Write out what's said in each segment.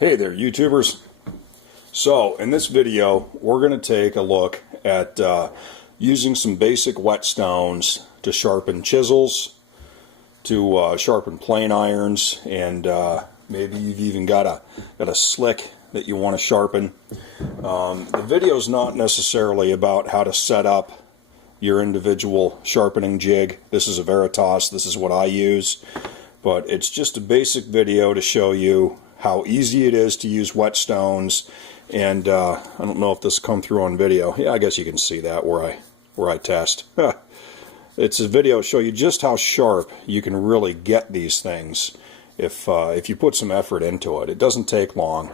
Hey there, YouTubers. So in this video we're going to take a look at using some basic whetstones to sharpen chisels, to sharpen plane irons, and maybe you've even got a slick that you want to sharpen. The video is not necessarily about how to set up your individual sharpening jig. This is a Veritas, this is what I use, but it's just a basic video to show you how easy it is to use whetstones. And I don't know if this come through on video. Yeah, I guess you can see that where I test. It's a video to show you just how sharp you can really get these things if you put some effort into it. It doesn't take long.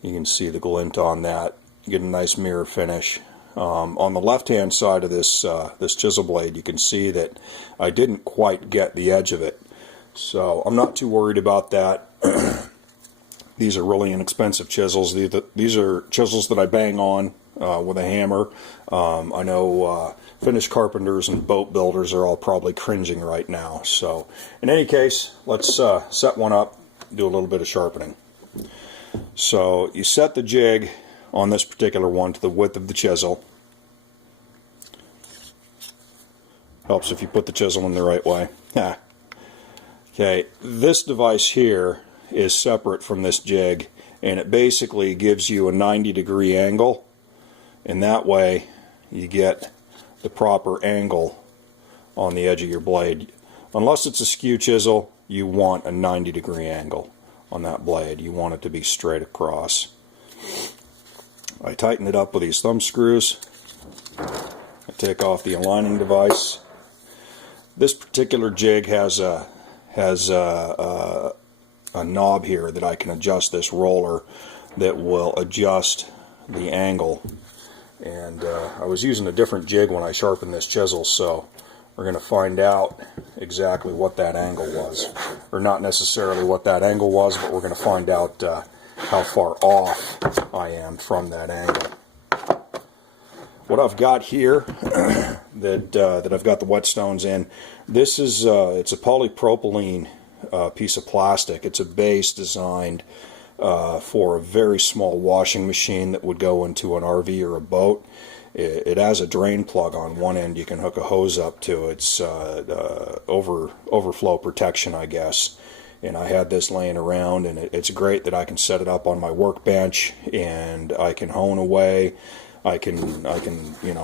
You can see the glint on that. You get a nice mirror finish. On the left hand side of this this chisel blade, you can see that I didn't quite get the edge of it, so I'm not too worried about that. These are really inexpensive chisels. These are chisels that I bang on with a hammer. I know finished carpenters and boat builders are all probably cringing right now. So in any case, let's set one up, do a little bit of sharpening. So you set the jig on this particular one to the width of the chisel. Helps if you put the chisel in the right way. Okay, this device here is separate from this jig, and it basically gives you a 90-degree angle, and that way you get the proper angle on the edge of your blade. Unless it's a skew chisel, you want a 90-degree angle on that blade. You want it to be straight across. I tighten it up with these thumb screws. I take off the aligning device. This particular jig has a knob here that I can adjust this roller that will adjust the angle. And I was using a different jig when I sharpened this chisel, so we're going to find out exactly what that angle was. Or not necessarily what that angle was, but we're going to find out how far off I am from that angle. What I've got here that I've got the whetstones in, this is it's a polypropylene piece of plastic. It's a base designed for a very small washing machine that would go into an RV or a boat. It has a drain plug on one end you can hook a hose up to. It's overflow protection, I guess. And I had this laying around, and it's great that I can set it up on my workbench and I can hone away. I can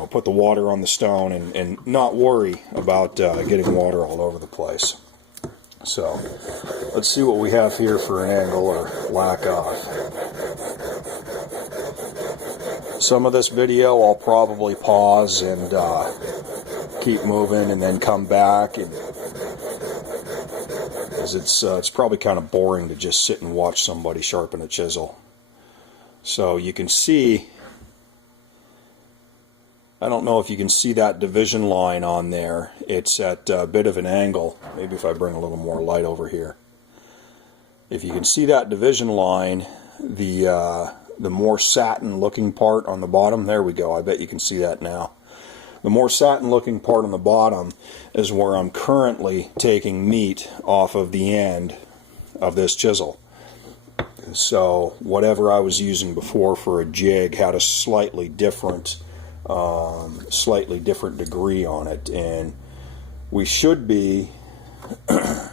put the water on the stone and not worry about getting water all over the place. So let's see what we have here for an angle or lack of. Some of this video I'll probably pause and keep moving and then come back, because it's probably kind of boring to just sit and watch somebody sharpen a chisel. So you can see, I don't know if you can see that division line on there. It's at a bit of an angle. Maybe if I bring a little more light over here. If you can see that division line, the more satin looking part on the bottom, there we go, I bet you can see that now. The more satin looking part on the bottom is where I'm currently taking meat off of the end of this chisel. So whatever I was using before for a jig had a slightly different degree on it, and we should be at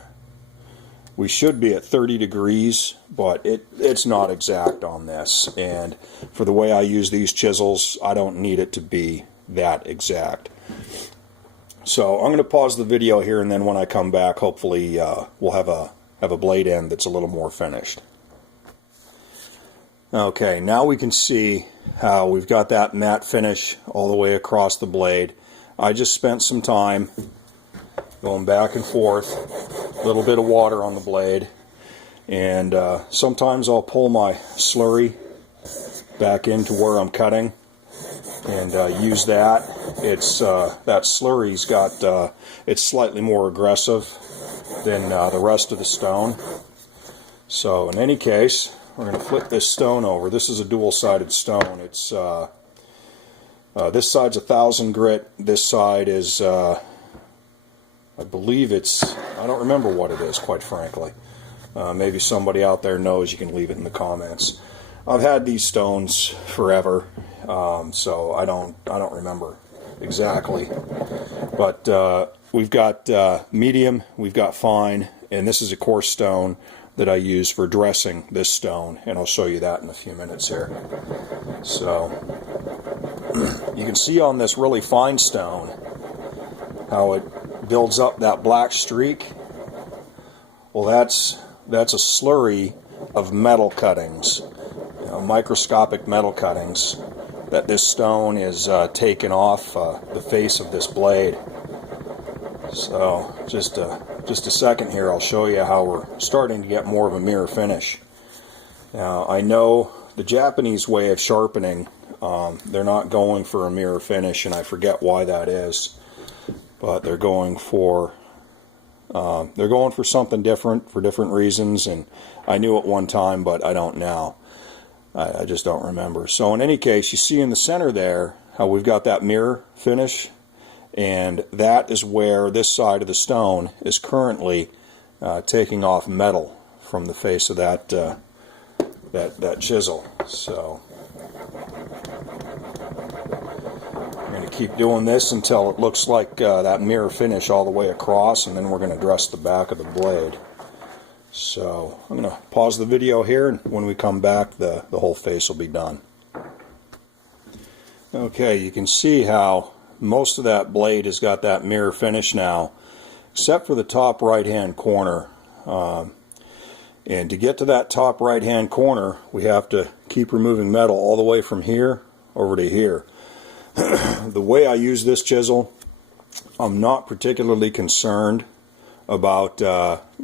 30 degrees, but it's not exact on this, and for the way I use these chisels, I don't need it to be that exact. So I'm going to pause the video here, and then when I come back, hopefully we'll have a blade end that's a little more finished. Okay, now we can see how we've got that matte finish all the way across the blade. I just spent some time going back and forth, a little bit of water on the blade, and sometimes I'll pull my slurry back into where I'm cutting and use that. It's that slurry's got it's slightly more aggressive than the rest of the stone. So in any case, we're going to flip this stone over. This is a dual-sided stone. It's this side's 1,000 grit. This side is I believe it's, I don't remember what it is, quite frankly. Maybe somebody out there knows. You can leave it in the comments. I've had these stones forever, so I don't remember exactly. But we've got medium, we've got fine, and this is a coarse stone that I use for dressing this stone, and I'll show you that in a few minutes here. So you can see on this really fine stone how it builds up that black streak. Well, that's a slurry of metal cuttings, microscopic metal cuttings that this stone is taken off the face of this blade. So just a second here, I'll show you how we're starting to get more of a mirror finish. Now, I know the Japanese way of sharpening, they're not going for a mirror finish, and I forget why that is, but they're going for something different for different reasons, and I knew at one time, but I don't now. I just don't remember. So in any case, you see in the center there how we've got that mirror finish, and that is where this side of the stone is currently taking off metal from the face of that that chisel. So I'm going to keep doing this until it looks like that mirror finish all the way across, and then we're going to dress the back of the blade. So I'm going to pause the video here, and when we come back, the whole face will be done. Okay, you can see how most of that blade has got that mirror finish now, except for the top right hand corner. And to get to that top right hand corner, we have to keep removing metal all the way from here over to here. The way I use this chisel, I'm not particularly concerned about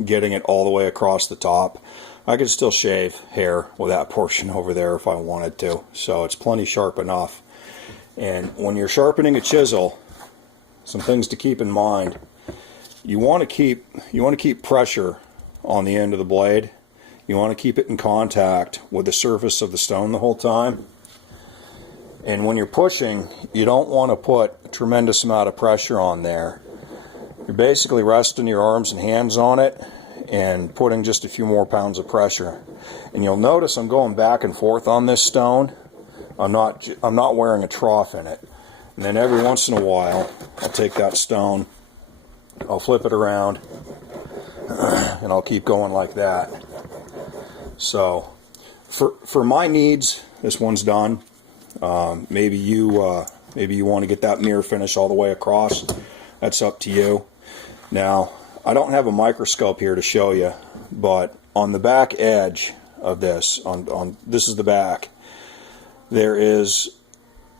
getting it all the way across the top. I could still shave hair with that portion over there if I wanted to, so it's plenty sharp enough. And when you're sharpening a chisel, some things to keep in mind. You want to keep pressure on the end of the blade. You want to keep it in contact with the surface of the stone the whole time. And when you're pushing, you don't want to put a tremendous amount of pressure on there. You're basically resting your arms and hands on it and putting just a few more pounds of pressure. And you'll notice I'm going back and forth on this stone. I'm not wearing a trough in it. And then every once in a while, I'll take that stone, I'll flip it around, and I'll keep going like that. So for my needs, this one's done. Maybe you want to get that mirror finish all the way across. That's up to you. Now, I don't have a microscope here to show you, but on the back edge of this, this is the back, there is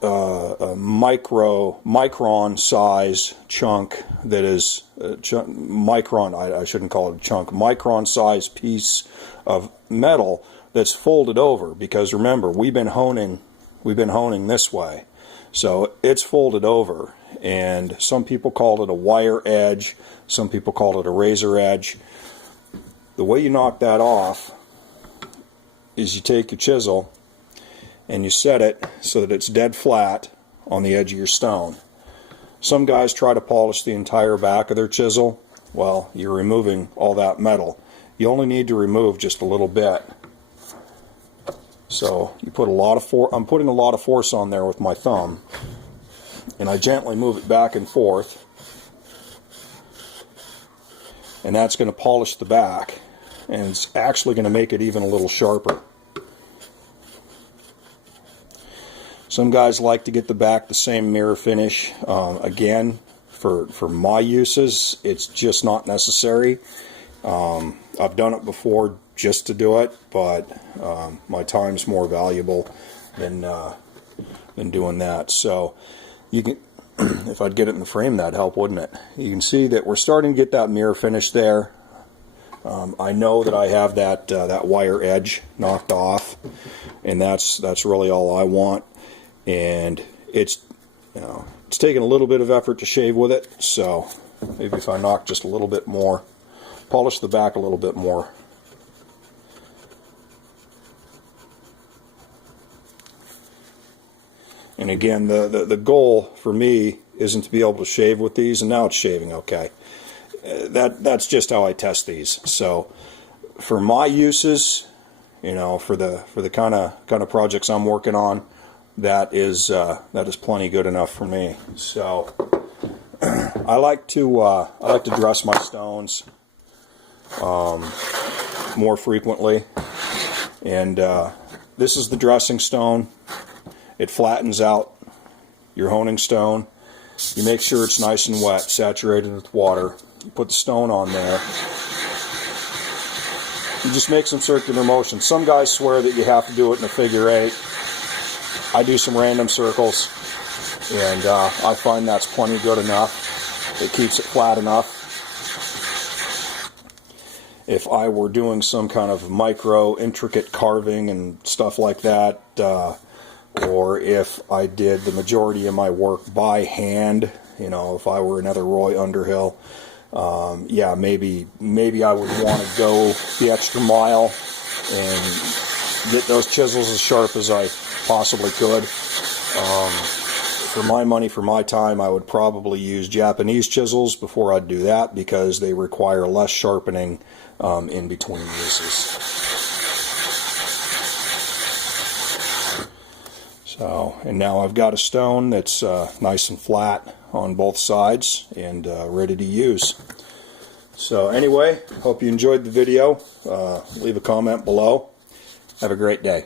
a micron size chunk that is micron. I shouldn't call it a chunk. Micron size piece of metal that's folded over, because remember, we've been honing this way, so it's folded over. And some people call it a wire edge, some people call it a razor edge. The way you knock that off is you take your chisel and you set it so that it's dead flat on the edge of your stone. Some guys try to polish the entire back of their chisel. Well, you're removing all that metal. You only need to remove just a little bit. So you put a lot of force. I'm putting a lot of force on there with my thumb, and I gently move it back and forth, and that's going to polish the back, and it's actually going to make it even a little sharper. Some guys like to get the back the same mirror finish. Again, for my uses, it's just not necessary. I've done it before just to do it, but my time's more valuable than doing that. So you can, if I'd get it in the frame, that'd help, wouldn't it? You can see that we're starting to get that mirror finish there. I know that I have that wire edge knocked off, and that's really all I want. And it's taking a little bit of effort to shave with it, so maybe if I knock just a little bit more, polish the back a little bit more. And again, the goal for me isn't to be able to shave with these, and now it's shaving okay. That's just how I test these. So for my uses, you know, for the kind of projects I'm working on, that is plenty good enough for me. So I like to dress my stones more frequently, and this is the dressing stone. It flattens out your honing stone. You make sure it's nice and wet, saturated with water. You put the stone on there. You just make some circular motions. Some guys swear that you have to do it in a figure 8. I do some random circles, and I find that's plenty good enough. It keeps it flat enough. If I were doing some kind of micro, intricate carving and stuff like that, or if I did the majority of my work by hand, you know, if I were another Roy Underhill, yeah, maybe I would want to go the extra mile and get those chisels as sharp as I possibly could. For my money, for my time, I would probably use Japanese chisels before I'd do that, because they require less sharpening in between uses. So, and now I've got a stone that's nice and flat on both sides and ready to use. So anyway, hope you enjoyed the video. Leave a comment below. Have a great day.